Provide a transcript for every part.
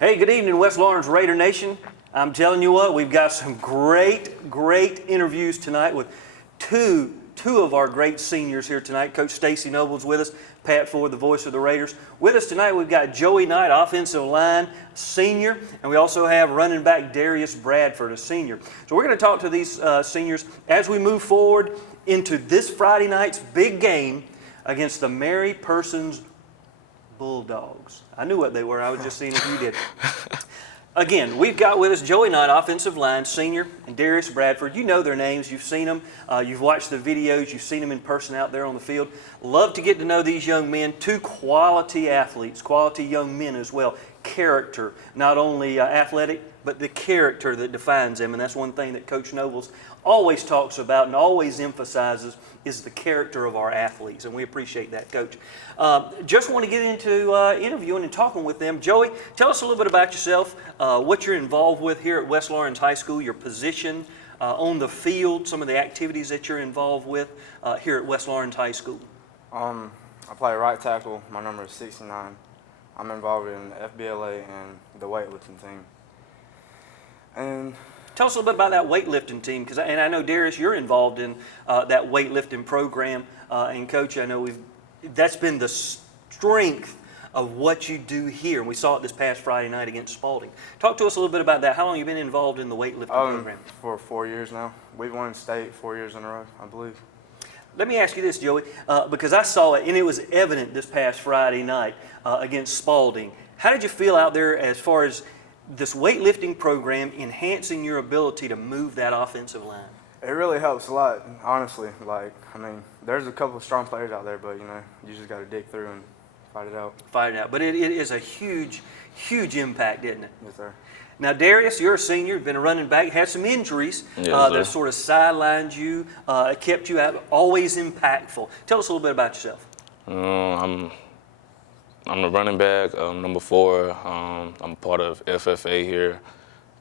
Hey, good evening, West Lawrence Raider Nation. I'm telling you what, we've got some great interviews tonight with two of our great seniors here tonight. Coach Stacy Noble's with us, Pat Ford, the voice of the Raiders. With us tonight, we've got Joey Knight, offensive line, senior, and we also have running back Darius Bradford, a senior. So we're going to talk to these seniors as we move forward into this Friday night's big game against the Mary Persons Bulldogs. I knew what they were. I was just seeing if you did. Again, we've got with us Joey Knight, offensive line, senior, and Darius Bradford. You know their names. You've seen them. You've watched the videos. You've seen them in person out there on the field. Love to get to know these young men. Two quality athletes, quality young men as well. Character, not only athletic, but the character that defines them. And that's one thing that Coach Nobles always talks about and always emphasizes is the character of our athletes, and we appreciate that, Coach. Just want to get into interviewing and talking with them. Joey, tell us a little bit about yourself, what you're involved with here at West Lawrence High School, your position on the field, some of the activities that you're involved with here at West Lawrence High School. I play right tackle. My number is 69. I'm involved in the FBLA and the weightlifting team. And tell us a little bit about that weightlifting team, and I know, Darius, you're involved in that weightlifting program. And, Coach, I know that's been the strength of what you do here. And we saw it this past Friday night against Spalding. Talk to us a little bit about that. How long have you been involved in the weightlifting program? For 4 years now. We've won state 4 years in a row, I believe. Let me ask you this, Joey, because I saw it, and it was evident this past Friday night against Spalding. How did you feel out there as far as this weightlifting program enhancing your ability to move that offensive line? It really helps a lot, honestly. There's a couple of strong players out there, but, you just got to dig through and fight it out. Fight it out. But it is a huge impact, isn't it? Yes, sir. Now, Darius, you're a senior, been a running back, had some injuries that sort of sidelined you, kept you out, always impactful. Tell us a little bit about yourself. I'm the running back, number 4. I'm part of FFA here.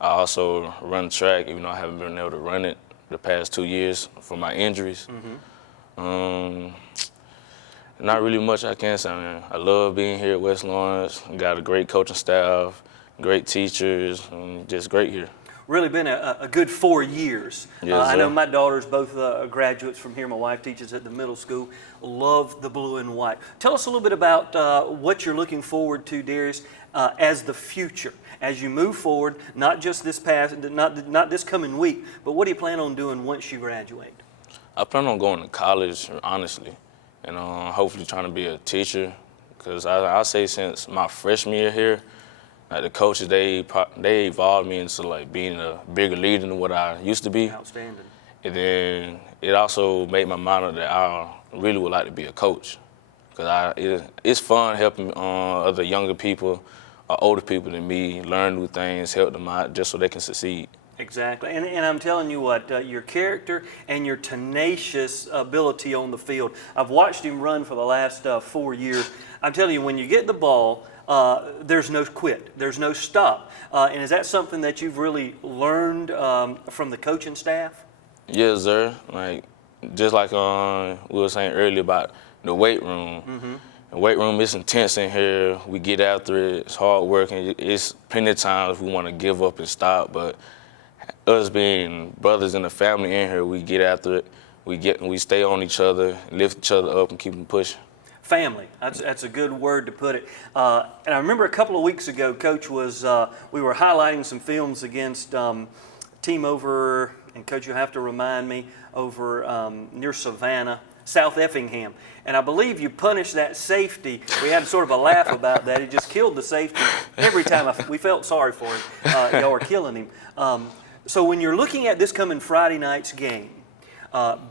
I also run track, even though I haven't been able to run it the past 2 years for my injuries. Not really much I can say, man. I love being here at West Lawrence. Got a great coaching staff, great teachers, and just great here. Really been a good 4 years. Yes, I know my daughters both graduates from here. My wife teaches at the middle school. Love the blue and white. Tell us a little bit about what you're looking forward to, Darius, as the future, as you move forward. Not just this not this coming week, but what do you plan on doing once you graduate? I plan on going to college, honestly, and hopefully trying to be a teacher. Because I say since my freshman year here, the coaches, they evolved me into being a bigger leader than what I used to be. Outstanding. And then it also made my mind up that I really would like to be a coach. Because it's fun helping other younger people or older people than me learn new things, help them out just so they can succeed. Exactly. And I'm telling you what, your character and your tenacious ability on the field. I've watched him run for the last 4 years. I'm telling you, when you get the ball, there's no quit. There's no stop. And is that something that you've really learned from the coaching staff? Yes, sir. Just like we were saying earlier about the weight room. The weight room is intense in here. We get after it. It's hard work, and it's plenty of times we want to give up and stop. But us being brothers in the family in here, we get after it. We stay on each other, lift each other up, and keep them pushing. Family. That's a good word to put it. And I remember a couple of weeks ago, Coach we were highlighting some films against team over, and Coach, you'll have to remind me, over near Savannah, South Effingham. And I believe you punished that safety. We had sort of a laugh about that. He just killed the safety every time. We felt sorry for him. Y'all were killing him. So when you're looking at this coming Friday night's game,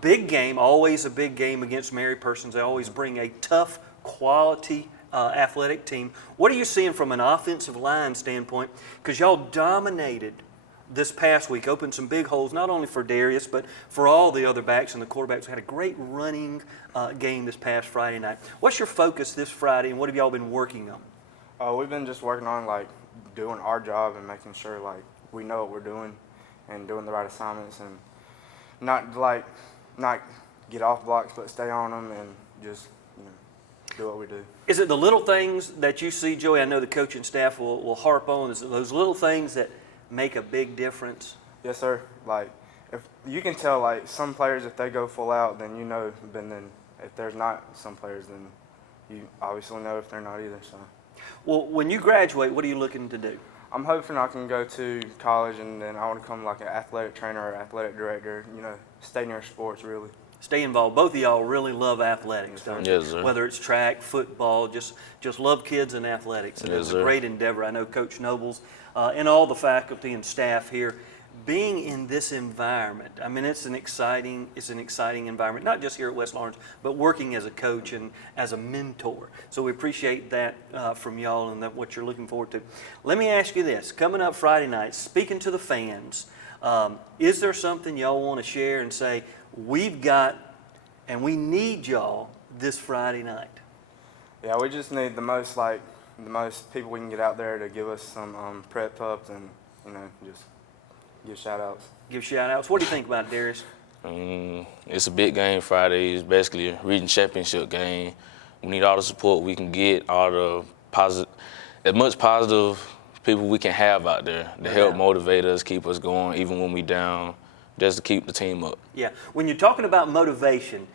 big game, always a big game against Mary Persons. They always bring a tough, quality athletic team. What are you seeing from an offensive line standpoint? Because y'all dominated this past week, opened some big holes, not only for Darius, but for all the other backs and the quarterbacks. We had a great running game this past Friday night. What's your focus this Friday, and what have y'all been working on? We've been just working on, doing our job and making sure, we know what we're doing and doing the right assignments and not get off blocks, but stay on them and just, do what we do. Is it the little things that you see, Joey? I know the coaching staff will harp on. Is it those little things that make a big difference? Yes, sir. Like, if you can tell, like, some players, if they go full out, then you know. But then if there's not some players, then you obviously know if they're not either. So Well, when you graduate, what are you looking to do? I'm hoping I can go to college, and then I want to become like an athletic trainer or athletic director. You know, stay near sports really. Stay involved. Both of y'all really love athletics, don't you? Yes, sir. Whether it's track, football, just love kids and athletics. And Yes, it's a sir. great endeavor. I know Coach Nobles and all the faculty and staff here, being in this environment. I mean, it's an exciting environment, not just here at West Lawrence, but working as a coach and as a mentor. So we appreciate that from y'all and what you're looking forward to. Let me ask you this: coming up Friday night, speaking to the fans, is there something y'all want to share and say? We've got, and we need y'all this Friday night. Yeah, we just need the most people we can get out there to give us some prep pups and just give shout outs. Give shout outs. What do you think about it, Darius? It's a big game Friday. It's basically a region championship game. We need all the support we can get, all the as much positive people we can have out there to help motivate us, keep us going, even when we down, just to keep the team up. Yeah. When you're talking about motivation,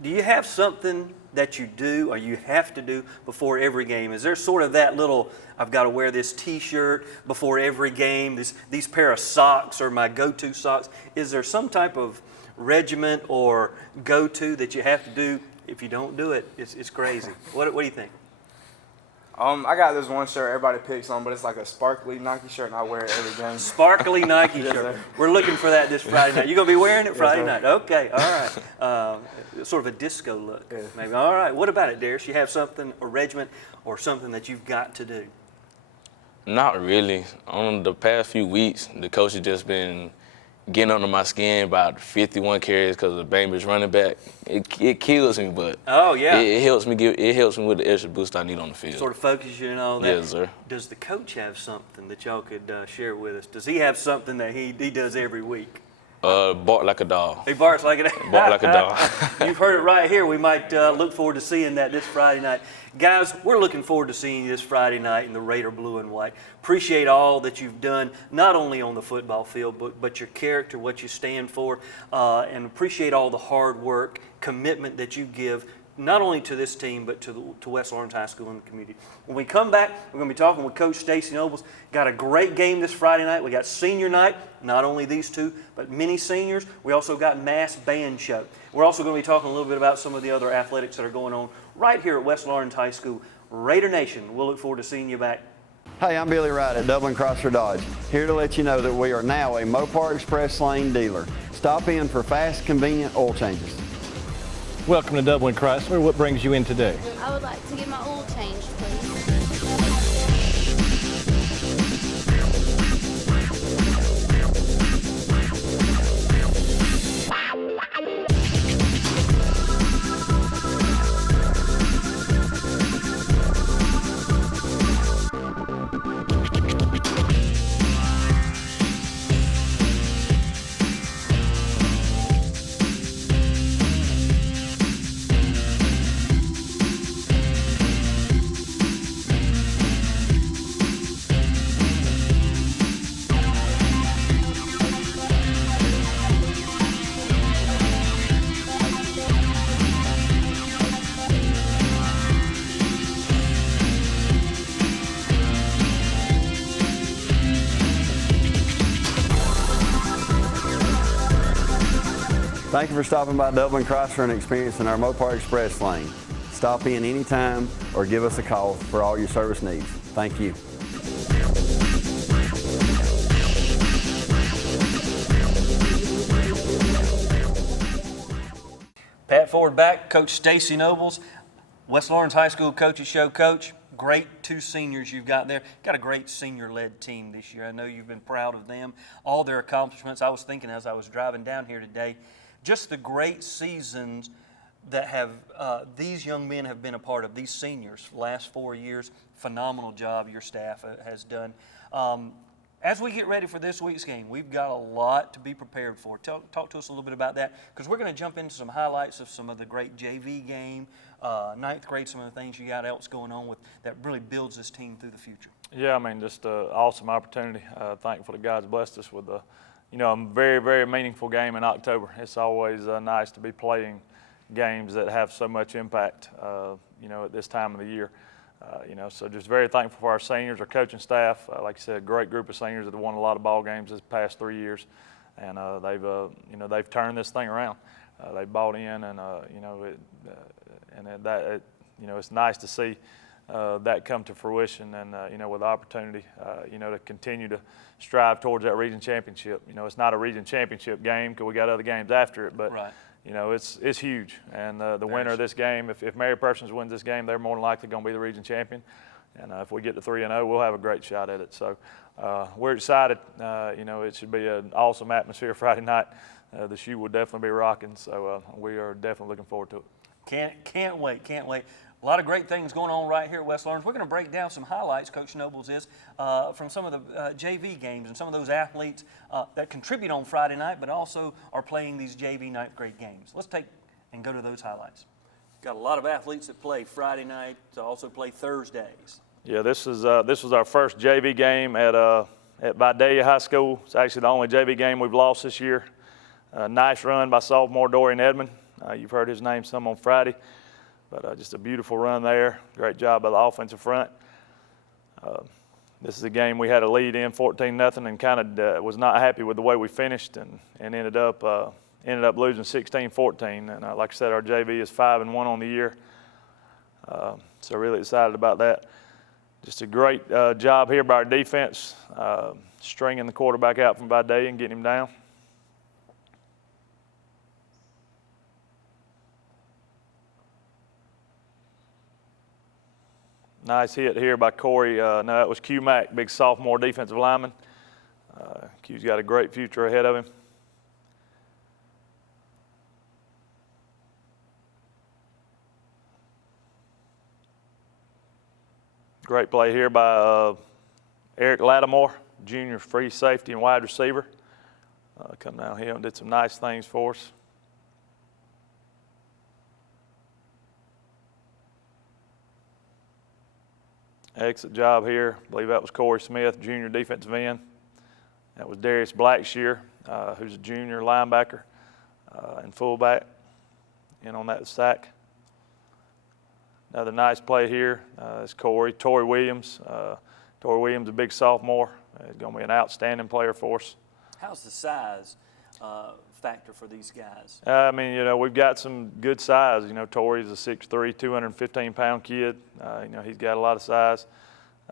do you have something that you do or you have to do before every game? Is there sort of that little, I've got to wear this T-shirt before every game, these pair of socks are my go-to socks? Is there some type of regiment or go-to that you have to do? If you don't do it, it's crazy. What do you think? I got this one shirt everybody picks on, but it's like a sparkly Nike shirt, and I wear it every game. Sparkly Nike Yes, shirt. sir. We're looking for that this Friday night. You gonna be wearing it Friday sir. night? Okay, all right. Sort of a disco look, Yeah. maybe. All right. What about it, Darius? You have something, a regiment, or something that you've got to do? Not really. On the past few weeks, the coach has just been getting under my skin about 51 carries because of the Bainbridge running back. It kills me, but Oh yeah. it helps me with the extra boost I need on the field. Sort of focus you and all that. Yes, sir. Does the coach have something that y'all could share with us? Does he have something that he does every week? Bark like a dog. He barks like it. Bark like a dog. You've heard it right here. We might look forward to seeing that this Friday night. Guys, we're looking forward to seeing you this Friday night in the Raider blue and white. Appreciate all that you've done, not only on the football field, but your character, what you stand for, and appreciate all the hard work, commitment that you give, not only to this team, but to West Lawrence High School and the community. When we come back, we're going to be talking with Coach Stacy Nobles. Got a great game this Friday night. We got senior night, not only these two, but many seniors. We also got mass band show. We're also going to be talking a little bit about some of the other athletics that are going on right here at West Lawrence High School. Raider Nation, we'll look forward to seeing you back. Hey, I'm Billy Wright at Dublin Crosser Dodge, here to let you know that we are now a Mopar Express Lane dealer. Stop in for fast, convenient oil changes. Welcome to Dublin Chrysler. What brings you in today? I would like to get my oil changed, please. Thank you for stopping by Dublin Chrysler and experiencing our Mopar Express Lane. Stop in anytime or give us a call for all your service needs. Thank you. Pat Ford back, Coach Stacy Nobles, West Lawrence High School Coaches Show. Coach, great two seniors you've got there. Got a great senior-led team this year. I know you've been proud of them, all their accomplishments. I was thinking as I was driving down here today, just the great seasons that have these young men have been a part of, these seniors, last 4 years. Phenomenal job your staff has done. As we get ready for this week's game, we've got a lot to be prepared for. Talk to us a little bit about that, because we're going to jump into some highlights of some of the great JV game, ninth grade, some of the things you got else going on with that really builds this team through the future? Yeah, I mean, just an awesome opportunity. Thankful that God's blessed us with a very, very meaningful game in October. It's always nice to be playing games that have so much impact, at this time of the year. So just very thankful for our seniors, our coaching staff. Like I said, a great group of seniors that have won a lot of ball games this past 3 years, and they've turned this thing around. They bought in, and it's nice to see that come to fruition, and with the opportunity, to continue to strive towards that region championship. It's not a region championship game because we got other games after it, but right. It's huge. And the winner of this game, if Mary Persons wins this game, they're more than likely going to be the region champion. And if we get to 3-0, we'll have a great shot at it. So we're excited. It should be an awesome atmosphere Friday night. The shoe will definitely be rocking. So we are definitely looking forward to it. Can't wait. A lot of great things going on right here at West Lawrence. We're going to break down some highlights, Coach Nobles is, from some of the JV games and some of those athletes that contribute on Friday night, but also are playing these JV ninth grade games. Let's take and go to those highlights. Got a lot of athletes that play Friday night, to also play Thursdays. Yeah, this was our first JV game at Vidalia High School. It's actually the only JV game we've lost this year. Nice run by sophomore Dorian Edmond. You've heard his name some on Friday. But just a beautiful run there. Great job by the offensive front. This is a game we had a lead in 14-0 and kind of was not happy with the way we finished and ended up losing 16-14. And like I said, our JV is 5-1 on the year. So really excited about that. Just a great job here by our defense, stringing the quarterback out from Vidalia and getting him down. Nice hit here by Corey. No, that was Q Mack, big sophomore defensive lineman. Q's got a great future ahead of him. Great play here by Eric Lattimore, junior free safety and wide receiver. Come down here and did some nice things for us. Excellent job here. I believe that was Corey Smith, junior defensive end. That was Darius Blackshear, who's a junior linebacker and fullback, in on that sack. Another nice play here is Corey. Torrey Williams. Torrey Williams, a big sophomore. He's going to be an outstanding player for us. How's the size factor for these guys? We've got some good size. Torrey's a 6'3", 215-pound kid. He's got a lot of size.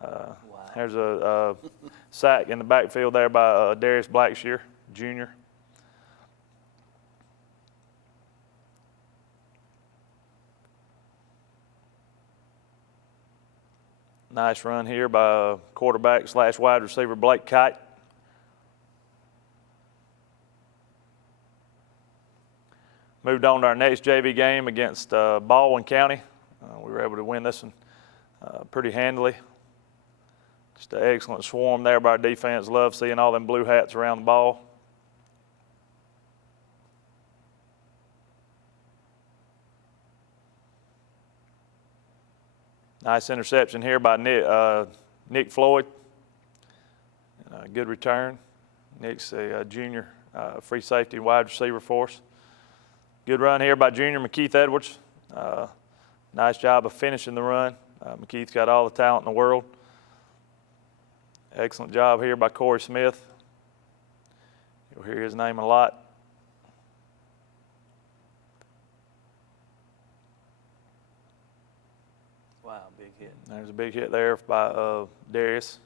Wow. There's a sack in the backfield there by Darius Blackshear, junior. Nice run here by quarterback / wide receiver Blake Kite. Moved on to our next JV game against Baldwin County. We were able to win this one pretty handily. Just an excellent swarm there by our defense. Love seeing all them blue hats around the ball. Nice interception here by Nick Floyd. Good return. Nick's a junior free safety wide receiver for us. Good run here by junior McKeith Edwards. Nice job of finishing the run. McKeith's got all the talent in the world. Excellent job here by Corey Smith. You'll hear his name a lot. Wow, big hit. There's a big hit there by Darius.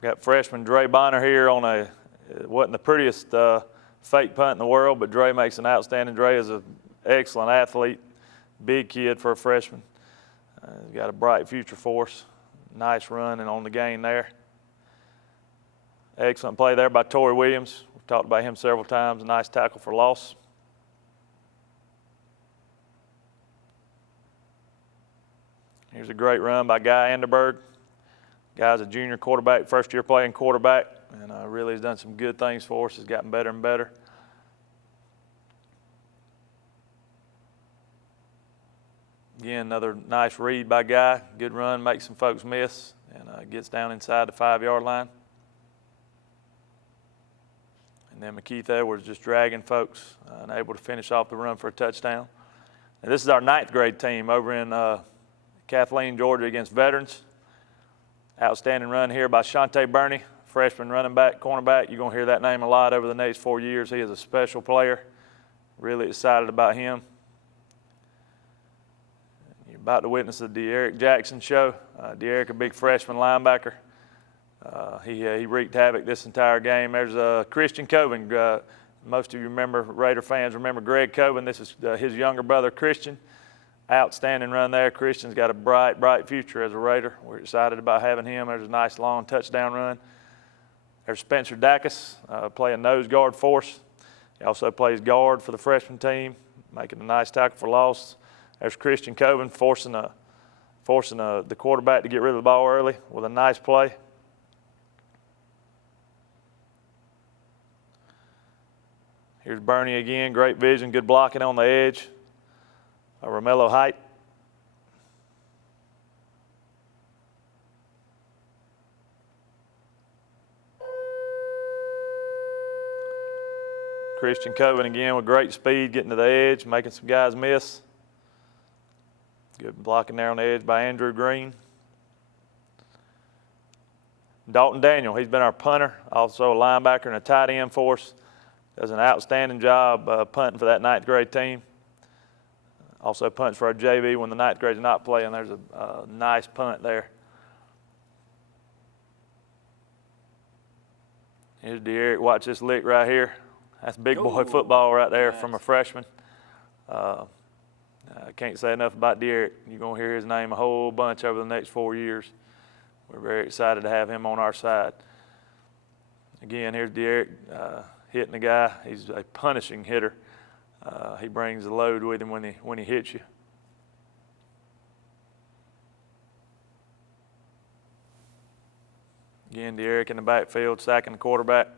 Got freshman Dre Bonner here on it wasn't the prettiest fake punt in the world, but Dre makes an outstanding. Dre is an excellent athlete, big kid for a freshman. He's got a bright future for us. Nice run and on the gain there. Excellent play there by Torrey Williams. We've talked about him several times. A nice tackle for loss. Here's a great run by Guy Anderberg. Guy's a junior quarterback, first year playing quarterback, and really has done some good things for us. Has gotten better and better. Again, another nice read by Guy. Good run, makes some folks miss, and gets down inside the 5-yard line. And then McKeith Edwards just dragging folks and able to finish off the run for a touchdown. And this is our 9th grade team over in Kathleen, Georgia against Veterans. Outstanding run here by Shante Burney, freshman running back, cornerback. You're going to hear that name a lot over the next 4 years. He is a special player. Really excited about him. You're about to witness the De'Eric Jackson show. De'Eric, a big freshman linebacker. He wreaked havoc this entire game. There's Christian Coven. Most of you remember, Raider fans remember Greg Coven. This is his younger brother, Christian. Outstanding run there. Christian's got a bright, bright future as a Raider. We're excited about having him. There's a nice long touchdown run. There's Spencer Dacus playing nose guard for us. He also plays guard for the freshman team, making a nice tackle for loss. There's Christian Coven forcing the quarterback to get rid of the ball early with a nice play. Here's Bernie again, great vision, good blocking on the edge. Romello Height. Christian Coven again with great speed, getting to the edge, making some guys miss. Good blocking there on the edge by Andrew Green. Dalton Daniel, he's been our punter, also a linebacker and a tight end for us. Does an outstanding job punting for that 9th grade team. Also punts for our JV when the 9th grade's not playing. There's a nice punt there. Here's De'Eric. Watch this lick right here. That's big boy football right there from a freshman. I can't say enough about De'Eric. You're going to hear his name a whole bunch over the next 4 years. We're very excited to have him on our side. Again, here's De'Eric hitting the guy. He's a punishing hitter. He brings the load with him when he hits you. Again, De'Eric in the backfield, sacking the quarterback.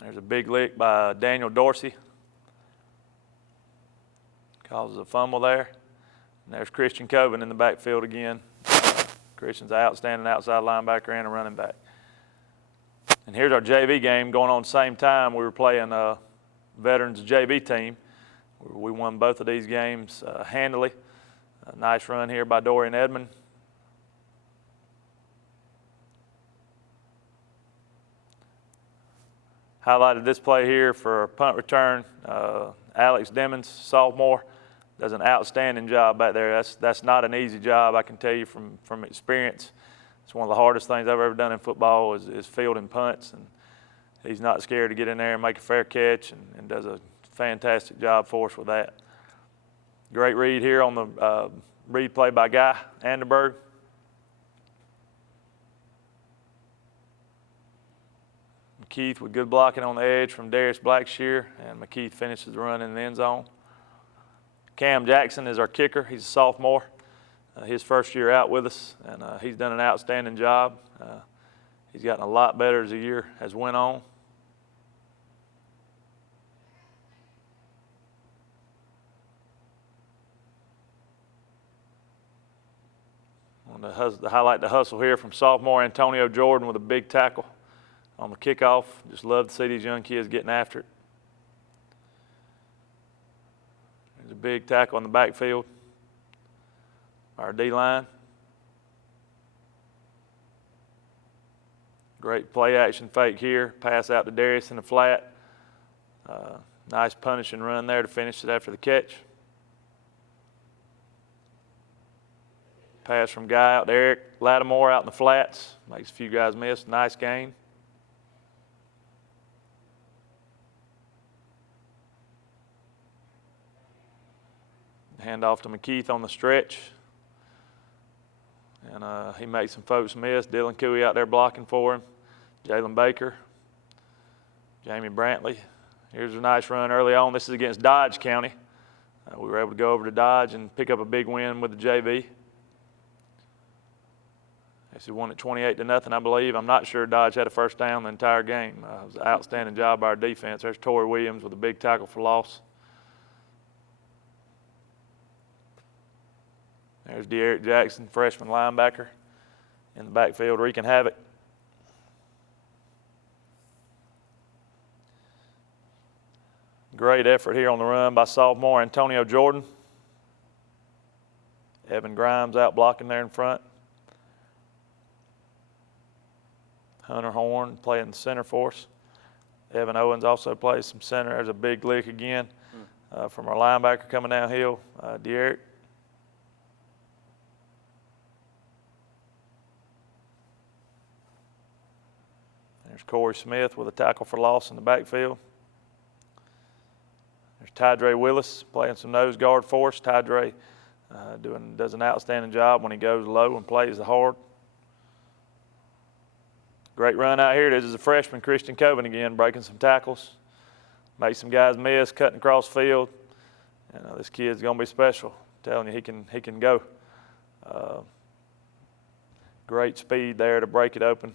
There's a big lick by Daniel Dorsey. Causes a fumble there. And there's Christian Coven in the backfield again. Christian's an outstanding outside linebacker and a running back. And here's our JV game going on at the same time. We were playing Veterans JV team. We won both of these games handily. A nice run here by Dorian Edmond. Highlighted this play here for a punt return. Alex Demmons, sophomore, does an outstanding job back there. That's not an easy job, I can tell you from experience. It's one of the hardest things I've ever done in football is fielding punts, and he's not scared to get in there and make a fair catch and does a fantastic job for us with that. Great read here on the read play by Guy Anderberg. McKeith with good blocking on the edge from Darius Blackshear, and McKeith finishes the run in the end zone. Cam Jackson is our kicker. He's a sophomore. His first year out with us, and he's done an outstanding job. He's gotten a lot better as the year has went on. I want to highlight the hustle here from sophomore Antonio Jordan with a big tackle on the kickoff. Just love to see these young kids getting after it. There's a big tackle in the backfield. Our D-line. Great play action fake here. Pass out to Darius in the flat. Nice punishing run there to finish it after the catch. Pass from Guy out to Eric Lattimore out in the flats. Makes a few guys miss. Nice game. Hand off to McKeith on the stretch. And he makes some folks miss. Dylan Cooey out there blocking for him. Jalen Baker. Jamie Brantley. Here's a nice run early on. This is against Dodge County. We were able to go over to Dodge and pick up a big win with the JV. This is won at 28-0, I believe. I'm not sure Dodge had a first down the entire game. It was an outstanding job by our defense. There's Torrey Williams with a big tackle for loss. There's De'Eric Jackson, freshman linebacker, in the backfield wreaking havoc. Great effort here on the run by sophomore Antonio Jordan. Evan Grimes out blocking there in front. Hunter Horn playing center for us. Evan Owens also plays some center. There's a big lick again from our linebacker coming downhill, De'Eric. There's Corey Smith with a tackle for loss in the backfield. There's Tydre Willis playing some nose guard for us. Tydre does an outstanding job when he goes low and plays hard. Great run out here. This is a freshman, Christian Coven again, breaking some tackles. Makes some guys miss, cutting across field. This kid's going to be special. I'm telling you, he can go. Great speed there to break it open.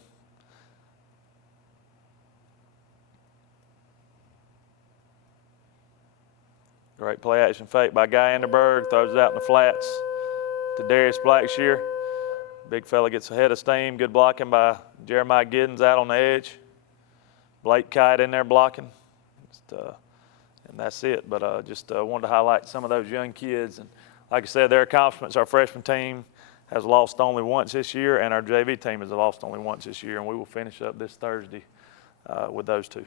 Great play action fake by Guy Anderberg. Throws it out in the flats to Darius Blackshear. Big fella gets ahead of steam. Good blocking by Jeremiah Giddens out on the edge. Blake Kite in there blocking. And that's it. But just wanted to highlight some of those young kids. And like I said, their accomplishments. Our freshman team has lost only once this year, and our JV team has lost only once this year. And we will finish up this Thursday with those two.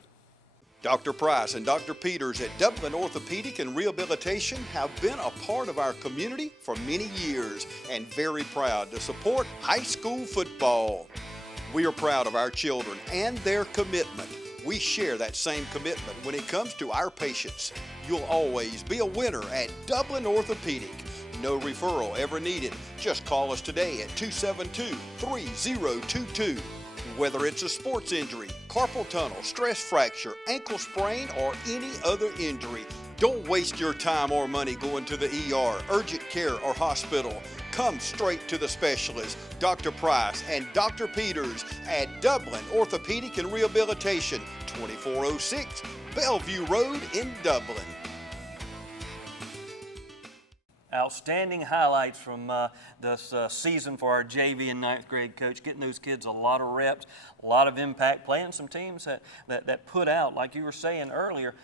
Dr. Price and Dr. Peters at Dublin Orthopedic and Rehabilitation have been a part of our community for many years and very proud to support high school football. We are proud of our children and their commitment. We share that same commitment when it comes to our patients. You'll always be a winner at Dublin Orthopedic. No referral ever needed. Just call us today at 272-3022. Whether it's a sports injury, carpal tunnel, stress fracture, ankle sprain, or any other injury, don't waste your time or money going to the ER, urgent care, or hospital. Come straight to the specialist, Dr. Price and Dr. Peters at Dublin Orthopedic and Rehabilitation, 2406 Bellevue Road in Dublin. Outstanding highlights from this season for our JV and ninth grade coach, getting those kids a lot of reps, a lot of impact, playing some teams that put out, like you were saying earlier,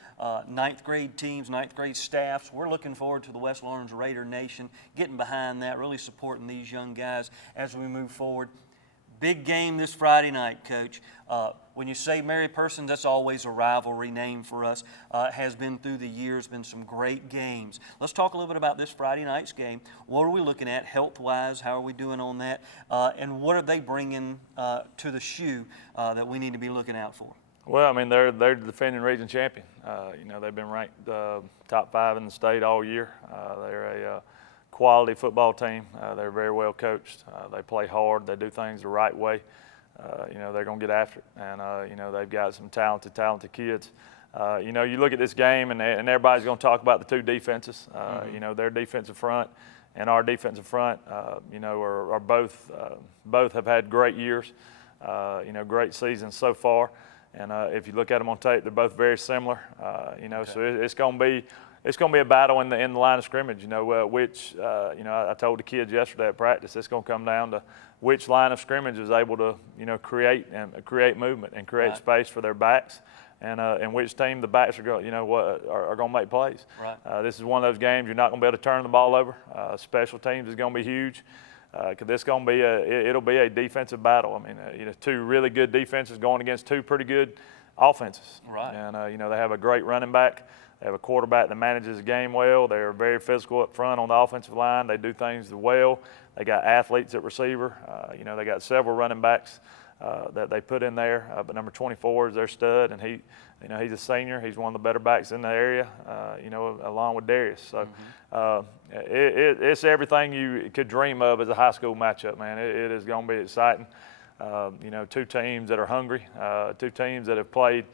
ninth grade teams, ninth grade staffs. We're looking forward to the West Lawrence Raider Nation, getting behind that, really supporting these young guys as we move forward. Big game this Friday night, Coach. When you say Mary Persons, that's always a rivalry name for us. Has been through the years, been some great games. Let's talk a little bit about this Friday night's game. What are we looking at health-wise? How are we doing on that? And what are they bringing to the shoe that we need to be looking out for? Well, I mean, they're the defending region champion. They've been ranked top 5 in the state all year. They're a quality football team. They're very well coached. They play hard. They do things the right way. They're going to get after it. And, they've got some talented kids. You look at this game, and everybody's going to talk about the two defenses. Their defensive front and our defensive front, are both have had great years, great seasons so far. And if you look at them on tape, they're both very similar. So it's going to be a battle in the line of scrimmage. I told the kids yesterday at practice, it's going to come down to which line of scrimmage is able to create movement and create space for their backs, and which team the backs are going to make plays. Right. This is one of those games you're not going to be able to turn the ball over. Special teams is going to be huge. Because it's going to be it'll be a defensive battle. I mean, two really good defenses going against two pretty good offenses. Right. And they have a great running back. They have a quarterback that manages the game well. They are very physical up front on the offensive line. They do things well. They got athletes at receiver. They got several running backs that they put in there. But number 24 is their stud, and he's a senior. He's one of the better backs in the area. Along with Darius. So. It's everything you could dream of as a high school matchup, man. It is going to be exciting. Two teams that are hungry, two teams that have played.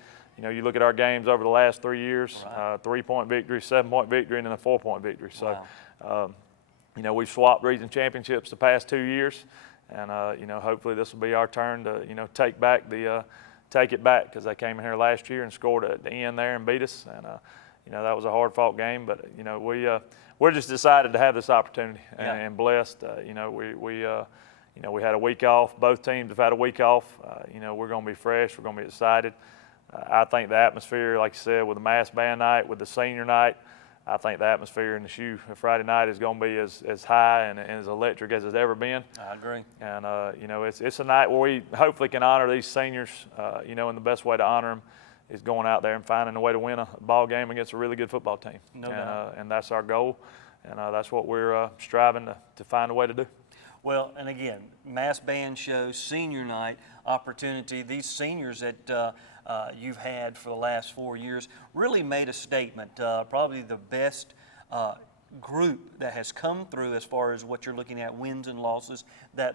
You look at our games over the last 3 years, 3-point victory, 7-point victory, and then a 4-point victory. So, Wow. we've swapped region championships the past 2 years, And hopefully this will be our turn to take it back, because they came in here last year and scored at the end there and beat us. And that was a hard-fought game, but we're just excited to have this opportunity and blessed. We had a week off. Both teams have had a week off. We're going to be fresh. We're going to be excited. I think the atmosphere, like you said, with the mass band night, with the senior night, I think the atmosphere in the shoe Friday night is going to be as high and as electric as it's ever been. I agree. And, it's a night where we hopefully can honor these seniors, and the best way to honor them is going out there and finding a way to win a ball game against a really good football team. No doubt. And that's our goal, and that's what we're striving to find a way to do. Well, and again, mass band show, senior night opportunity. These seniors that you've had for the last 4 years really made a statement. Probably the best group that has come through as far as what you're looking at, wins and losses, that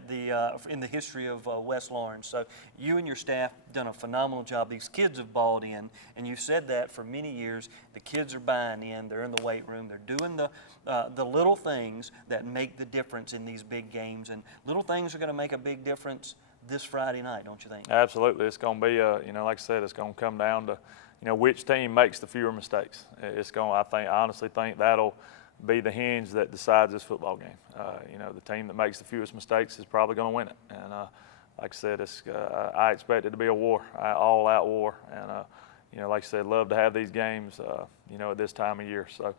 in the history of West Lawrence. So you and your staff done a phenomenal job. These kids have bought in, and you've said that for many years. The kids are buying in. They're in the weight room. They're doing the little things that make the difference in these big games, and little things are going to make a big difference this Friday night, don't you think? Absolutely. It's going to be, like I said, it's going to come down to, which team makes the fewer mistakes. I honestly think that'll be the hinge that decides this football game. The team that makes the fewest mistakes is probably going to win it. And like I said, I expect it to be a war, all-out war. And like I said, love to have these games, at this time of year. So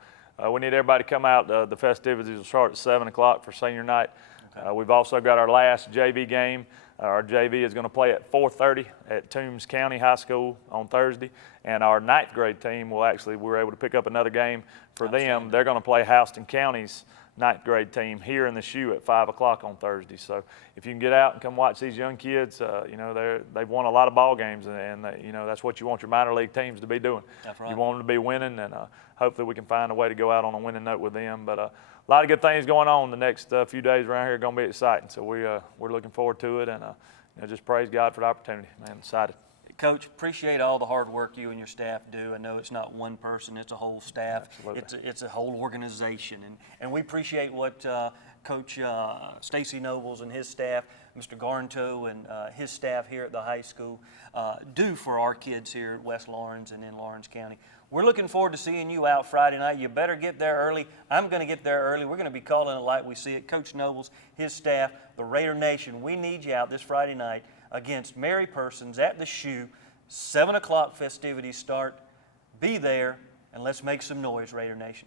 we need everybody to come out. The festivities will start at 7 o'clock for senior night. Okay. We've also got our last JV game. Our JV is going to play at 4:30 at Toombs County High School on Thursday. And our 9th grade team we're able to pick up another game for them. They're going to play Houston County's 9th grade team here in the shoe at 5 o'clock on Thursday. So if you can get out and come watch these young kids, they've won a lot of ball games, and that's what you want your minor league teams to be doing. That's right. You want them to be winning, and hopefully we can find a way to go out on a winning note with them. But a lot of good things going on the next few days around here are going to be exciting. So we're looking forward to it, and just praise God for the opportunity. Man, excited. Coach, appreciate all the hard work you and your staff do. I know it's not one person, it's a whole staff. Absolutely. It's a whole organization. And we appreciate what Coach Stacy Nobles and his staff, Mr. Garnto and his staff here at the high school do for our kids here at West Lawrence and in Lawrence County. We're looking forward to seeing you out Friday night. You better get there early. I'm going to get there early. We're going to be calling it like we see it. Coach Nobles, his staff, the Raider Nation, we need you out this Friday night against Mary Persons at the shoe. 7 o'clock festivities start. Be there, and let's make some noise, Raider Nation.